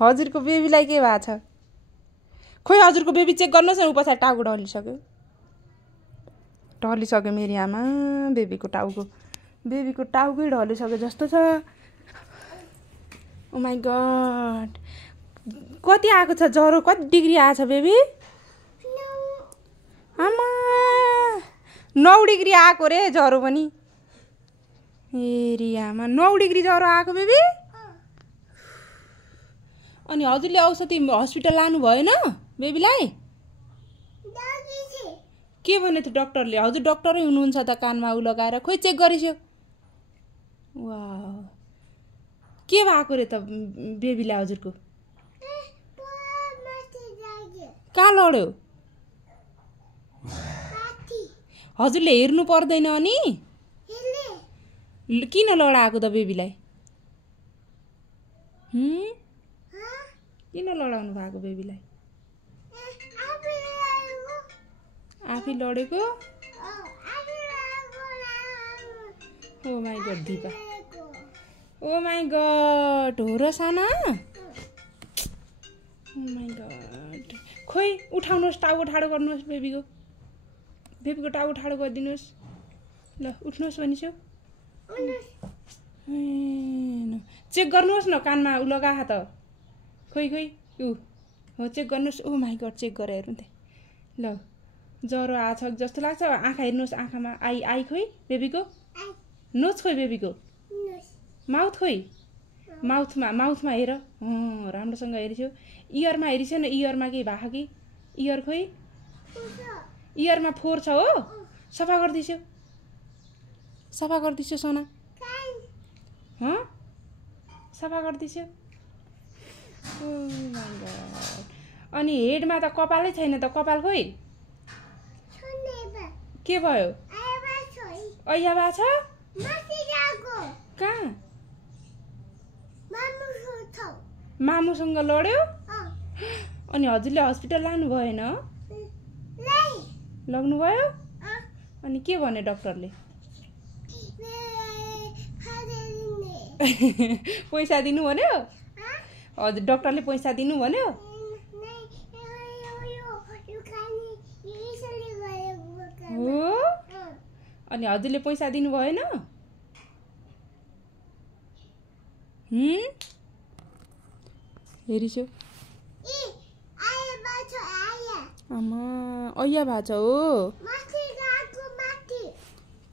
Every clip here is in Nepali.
हजुरको बेबीलाई के भएको छ खोइ हजुरको बेबी चेक गर्नुहोस् न उ पछाडि टाउको ढलिसक्यो मेरी आमा बेबीको टाउकै ढलिसक्यो जस्तो छ ओ माई गड कति आएको छ ज्वरो कति डिग्री आएको छ बेबी आमा 9 डिग्री आएको रे ज्वरो पनि हेरी आमा 9 डिग्री ज्वरो आएको बेबी अनि हजुरले औषधि हस्पिटल लानु भएन बेबीलाई के भन्यो त डाक्टरले हजुर डाक्टरै हुनुहुन्छ त कानमा उ लगाएर खोइ चेक गरिस्यो वाउ के भएको रे त बेबीलाई हजुरको कहाँ लड्यो हजुरले हेर्नु पर्दैन अनि किन लडाएको त बेबीलाई किन लडाउनु भएको बेबीलाई आफै लडेको oh my god Dipa oh my god हो र साना ओ माई गड खोइ उठाउनुहोस् टाउको ठाडो गर्नुहोस् बेबीको टाउको ठाडो गरिदिनुहोस् ल उठ्नुहोस् भनिसो चेक गर्नुहोस् न कानमा उ लगा त खोइ उ हो चेक गर्नुहोस् ओ माई गड चेक गरेर हेर्नु त ल ज्वरो आछ जस्तो लाग्छ आँखा हेर्नुहोस् आँखामा आई खोइ बेबीको नोज खोइ बेबीको माउथ खोइ माउथमा हेर राम्रोसँग हेरिस्यो इयरमा हेरिस्यो न इयरमा के भएको कि इयर खोइ इयरमा फोर छ हो सफा गरिदिस्यो सोना सफा गरिदिस्यो ओ माई गड अनि हेडमा त कपालै छैन त कपाल खोइ के भयो ऐया बा छ कहाँ मामुसँग लड्यो अनि हजुरले हस्पिटल लानु भएन लग्नु भयो अनि के भन्यो डाक्टरले पैसा दिनु भन्यो हजुर डाक्टरले पैसा दिनु भन्यो हो अनि हजुरले पैसा दिनु भएन हेरिस्यो आमा ऐया भएको छ हो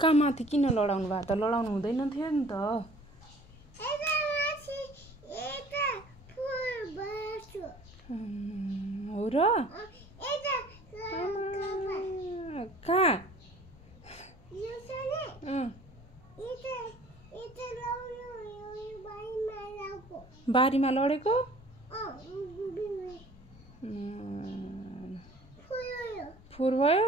कहाँ माथि किन लडाउनु भएको त लडाउनु हुँदैन थियो नि त हो र कहाँ बारीमा लडेको फोहोर भयो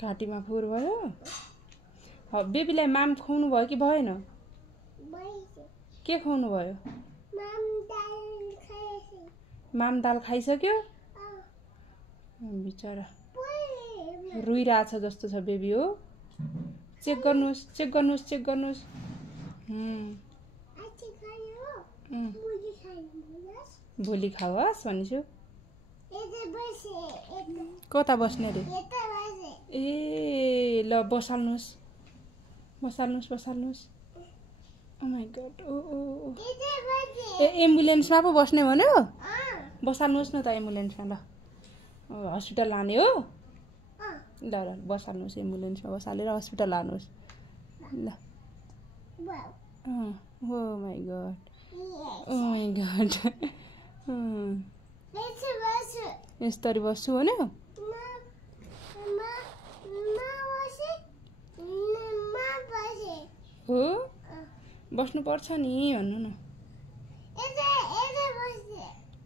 घाँटीमा फोहोर भयो बेबीलाई माम खुवाउनु भयो कि भएन के खुवाउनु भयो माम दाल खाइसक्यो बिचरा रुइरहेछ जस्तो छ बेबी हो चेक गर्नुहोस् भोलि खाओस् भनिसु कता बस्ने रे ए ल बसाल्नुहोस् ओ माई गड ओ ए एम्बुलेन्समा पो बस्ने भन्यो बसाल्नुहोस् न त एम्बुलेन्समा ल हस्पिटल लाने हो ल बसाल्नुहोस् एम्बुलेन्समा बसालेर हस्पिटल लानुहोस् ल ओ माई गड यस्तरी बस्छु भन्यो हो बस्नु पर्छ नि भन्नु न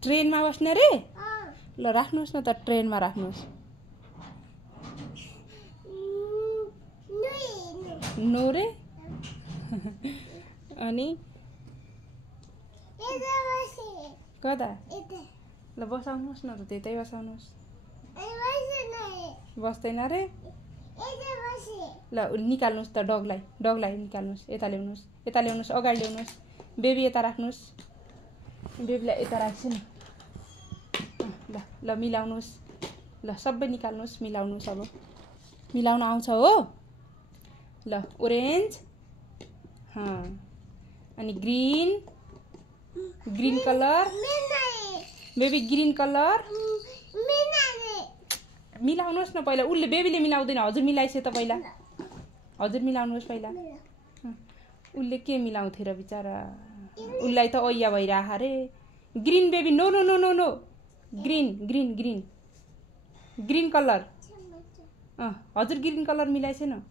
ट्रेनमा बस्ने रे ल राख्नुहोस् न त ट्रेनमा राख्नुहोस् नो रे अनि कता ल बसाउनुहोस् न त त्यतै बसाउनुहोस् बस्दैन रे ल निकाल्नुस् त डगलाई निकाल्नुस् यता ल्याउनुस् अगाडि ल्याउनुस् बेबी यता राख्नुस् बेबीलाई यता राख्छु नि ल ल मिलाउनुस् ल सबै निकाल्नुस् मिलाउनुस् अब मिलाउन आउँछ हो ल ओरेन्ज अनि green colour baby green colour मिलाउनुहोस् न पहिला उसले बेबीले मिलाउँदैन हजुर मिलाइसे त पहिला हजुर मिलाउनुहोस् पहिला उसले के मिलाउँथे र बिचारा उसलाई त ऐया भइराख रे green baby no no no no no green colour हजुर ग्रीन कलर मिलाइसे न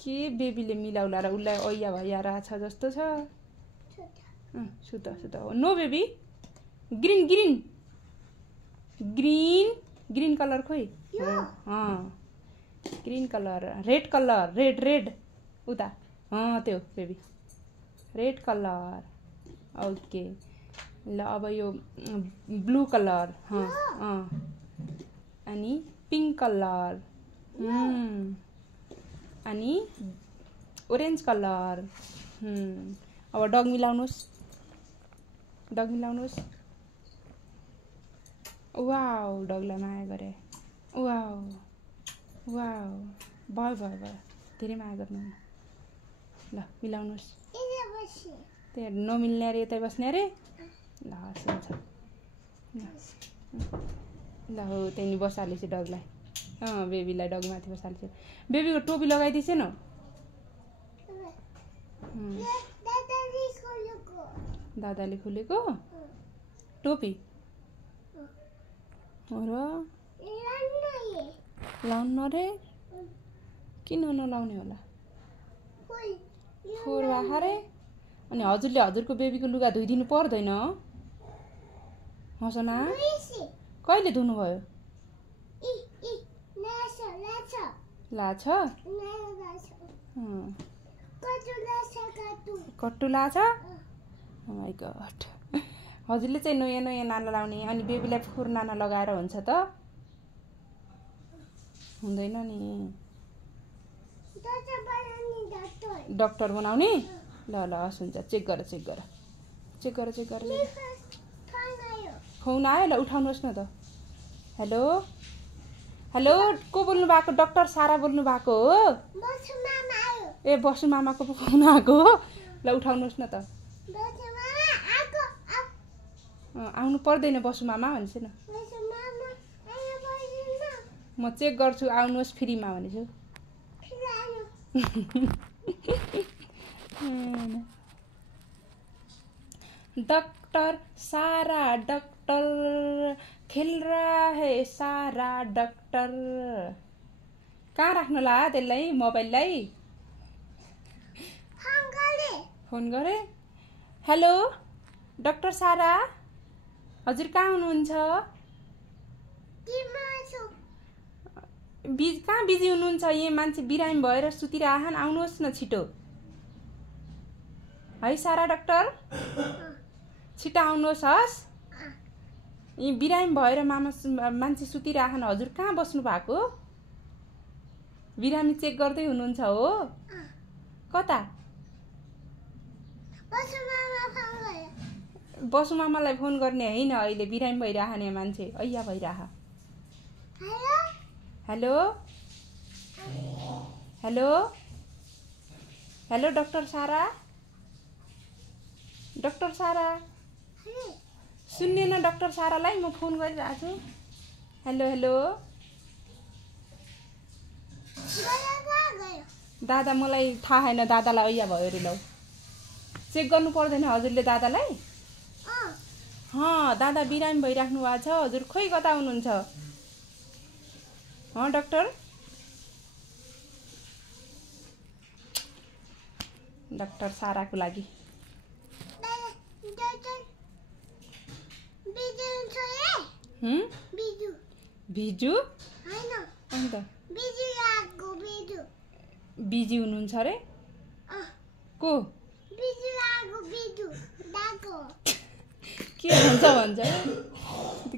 के बेबीले मिलाउला र उसलाई ऐया भइरहेछ जस्तो छ सुत नो बेबी ग्रीन कलर खोइ ग्रीन कलर रेड उता त्यो बेबी रेड कलर ओके ल अब यो ब्लू कलर अनि पिंक कलर अनि ओरेन्ज कलर अब डग मिलाउनुस् वाउ डगलाई माया गरे वाउ भयो धेरै माया गर्नु ल मिलाउनुस् त्यहाँ नमिल्ने अरे यतै बस्ने अरे ल हुन्छ ल हो त्यही बसालेछ डगलाई बेबीलाई डगमाथि बसालेछ बेबीको टोपी लगाइदिएछ न दादाले खोलेको टोपी हो र लाउनु रे किन नलाउने होला फोहोर भएको रे अनि हजुरले हजुरको बेबीको लुगा धोइदिनु पर्दैन हसना कहिले धुनुभयो लाछ कट्टु लाछ माइ गॉड हजुरले चाहिँ नयाँ नाना लाउने अनि बेबीलाई फोहोर नाना लगाएर हुन्छ त हुँदैन नि डाक्टर बनाउने ल हस् हुन्छ चेक गर फोन आयो ल उठाउनुहोस् न त हेलो को बोल्नु भएको डाक्टर सारा बोल्नु भएको हो ए बसु मामाको फोन आएको हो ल उठाउनुहोस् न त आउनु पर्दैन बसु मामा भन्छ न म चेक गर्छु आउनुहोस् फ्रीमा भनेछु डॉक्टर सारा डॉक्टर खेल रहा है सारा डॉक्टर कहाँ राख्नु ला त्यसलाई मोबाइललाई फोन गरे हेलो डॉक्टर सारा हजुर कहाँ हुनुहुन्छ कहाँ बिजी हुनुहुन्छ यहाँ मान्छे बिरामी भएर सुतिरहन आउनुहोस् न छिटो है सारा डाक्टर छिटो आउनुहोस् हस् यी बिरामी भएर मान्छे सुतिरहन हजुर कहाँ बस्नु भएको बिरामी चेक गर्दै हुनुहुन्छ हो कता बसु मामालाई फोन गर्ने हैन अहिले बिरामी भइराहने मान्छे ऐया भइराह हेलो डाक्टर सारा सुन्ने न डाक्टर सारालाई म फोन गरिरहेको छु हेलो दादा मलाई थाहा छैन दादालाई ऐया भयो रे लौ चेक गर्नु पर्दैन हजुरले दादालाई दादा बिरामी भइराख्नु भएको छ हजुर खोइ कता हुनुहुन्छ डाक्टर साराको लागि बिजु अन्त बिजी हुनुहुन्छ रे को के भन्छ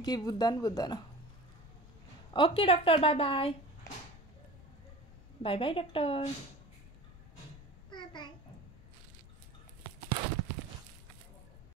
के बुझ्दैन okay doctor by by by by doctor